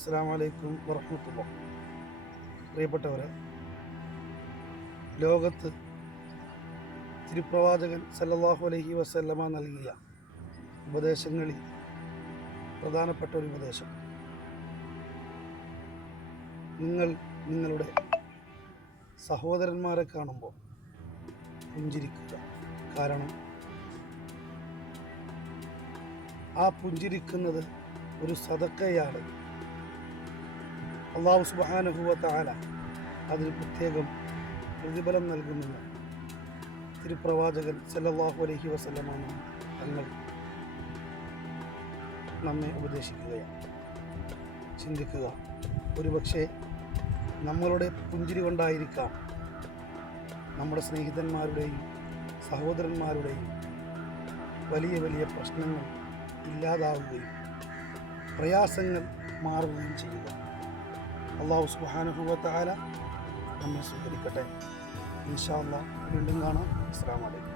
അസ്സാം വർഹമത്തുള്ള പ്രിയപ്പെട്ടവരെ ലോകത്ത് തിരുപ്രവാചകൻ സല്ലാഹു അലഹി വസല്ലമ നൽകിയ ഉപദേശങ്ങളിൽ പ്രധാനപ്പെട്ട ഒരു ഉപദേശം. നിങ്ങൾ നിങ്ങളുടെ സഹോദരന്മാരെ കാണുമ്പോൾ പുഞ്ചിരിക്കുക. കാരണം ആ പുഞ്ചിരിക്കുന്നത് ഒരു സതക്കയാണ് അള്ളാഹു സുബാനുഭവത്താല അതിന് പ്രത്യേകം പ്രതിഫലം നൽകുന്നില്ല തിരുപ്രവാചകൻ സല്ലാഹു അലഹി വസ്ലമാണ് തങ്ങൾ നമ്മെ ഉപദേശിക്കുകയാണ്. ചിന്തിക്കുക ഒരുപക്ഷെ നമ്മളുടെ പുഞ്ചിരി കൊണ്ടായിരിക്കാം നമ്മുടെ സ്നേഹിതന്മാരുടെയും സഹോദരന്മാരുടെയും വലിയ വലിയ പ്രശ്നങ്ങൾ ഇല്ലാതാവുകയും പ്രയാസങ്ങൾ മാറുകയും ചെയ്യുക. അള്ളാഹു സുബാനുഭവത്താല നമ്മെ സ്വീകരിക്കട്ടെ. ഇൻഷാ വീണ്ടും കാണാം. അസ്സാം വലൈക്കും